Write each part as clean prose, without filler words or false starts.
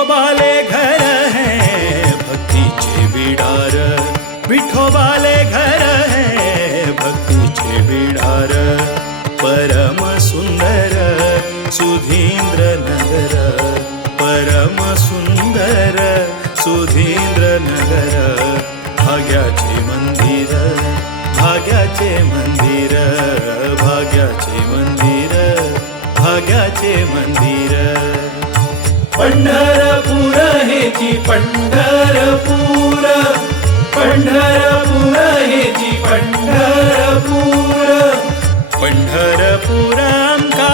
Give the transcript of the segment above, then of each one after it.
विठोबाले घर है भक्तीचे बिडार, विठोबाले घर है भक्तीचे बिडार. परम सुंदर सुधींद्र नगर, परम सुंदर सुधींद्र नगर. भाग्याचे मंदिर, भाग्याचे मंदिर, भाग्याचे मंदिर, भाग्याचे मंदिर. पंढरपूर हेची पंढरपूर, पंढरपूर हेची पंढरपूर. पंढरपूर आमका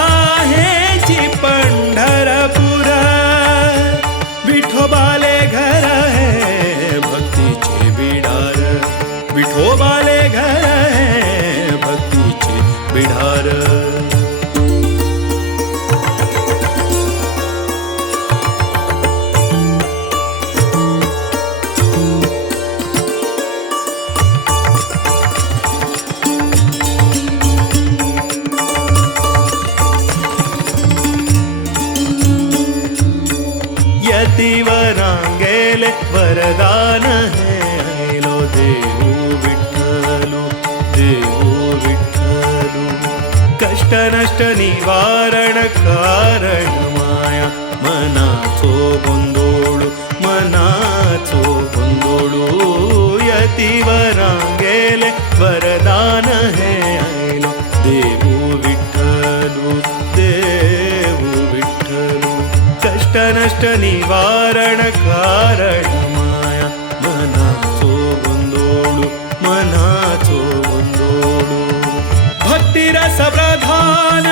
हेची पंढरपूर. विठोबाले घर है भक्तीचे बिडार, विठोबाले घर है भक्तीचे बिडार. यतिवरांगेले वरदान है ऐलो देऊ विठ्ठलू, देऊ विठ्ठलू. कष्ट नष्ट निवारण कारण माया मनाचो गोंधोळू, मनाचो गोंधोळू. यतिवरांगेले वरदान है ऐलो देऊ विठ्ठलू, देऊ विठ्ठलू. कष्ट नष्ट निवारण कारण माया मनाचो गोंधोळू, मनाचो गोंधोळू. भक्तिरस प्रधान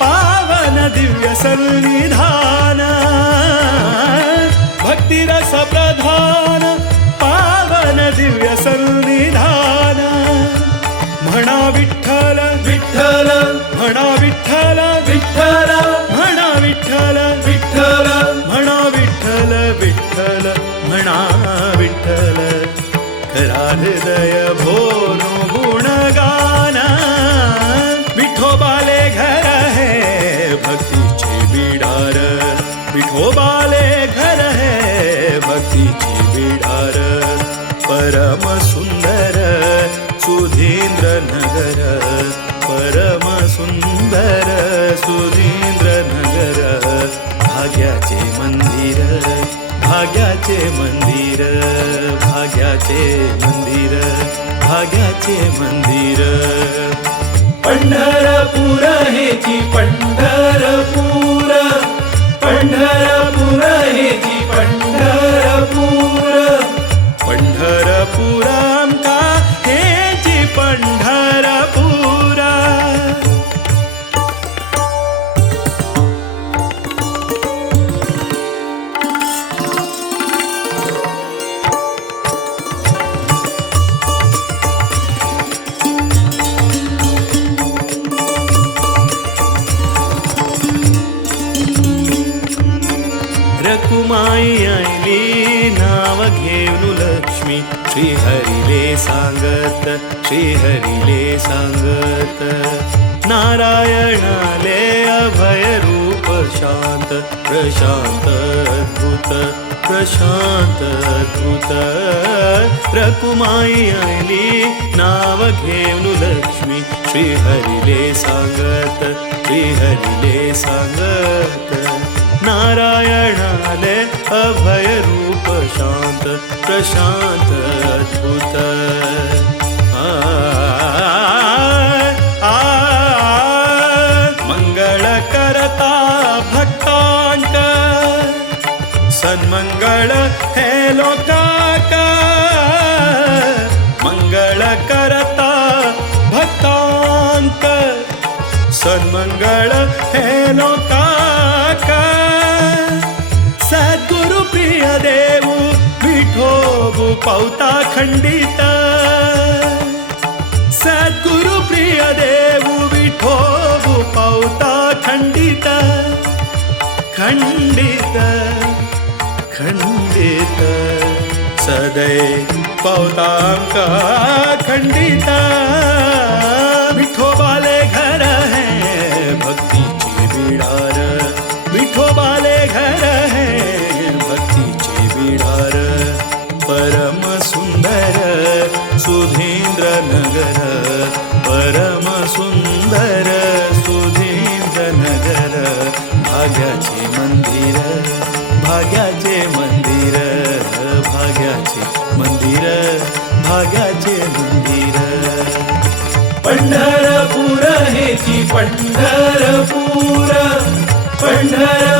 पावन दिव्य सन्निधान, भक्तिरस प्रधान पावन दिव्य सन्निधान. म्हणा विठ्ठल विठ्ठल, म्हणा विठ्ठल विठ्ठल, म्हणा विठ्ठल विठ्ठल, म्हणा विठ्ठल विठ्ठल, म्हणा विठ्ठल. खरा हृदय भोरू गुणगान. विठोबाले घर है भक्तीचे बिडार, विठोबाले घर है भक्तीचे बिडार. परम सुंदर सुधींद्र नगर, परम सुंदर सुधींद्र नगर. भाग्याचे मंदिर, भाग्याचे मंदिर, भाग्याचे मंदिर, भाग्याचे मंदिर. पंढरपूर हेची पंढरपूर, पंढरपूर हेची पंढरपूर. पंढरपूर आमका हेची पंढरपूर. रकुमाई आईली नाव घेऊन लक्ष्मी, श्रीहरीले सांगत, श्रीहरीले सांगत. नारायणाले अभय रूप शांत, प्रशांत अद्भुत, प्रशांत अद्भुत. रकुमाई आईली नाव घेऊन लक्ष्मी, श्रीहरीले सांगत, श्रीहरीले सांगत. नारायणाले अभय रूप शांत, प्रशांत अद्भुत. मंगळ करता भक्तांक, सन्मंगळ हे लोकांक. मंगळ करता भक्तांक, सन्मंगळ हे लोकांक. सद्गुरु प्रिय देऊ विठोबू पावता खंडित, सद्गुरु प्रिय देऊ विठोबू पावता खंडित. खंडित खंडित सदैव पावतांका खंडित. विठोबाले घर है भक्तीचे बिडार, विठोबाले घर है भक्ती भाग्याचे मंदिर पंढरपूर हेची पंढरपूर पंढरपूर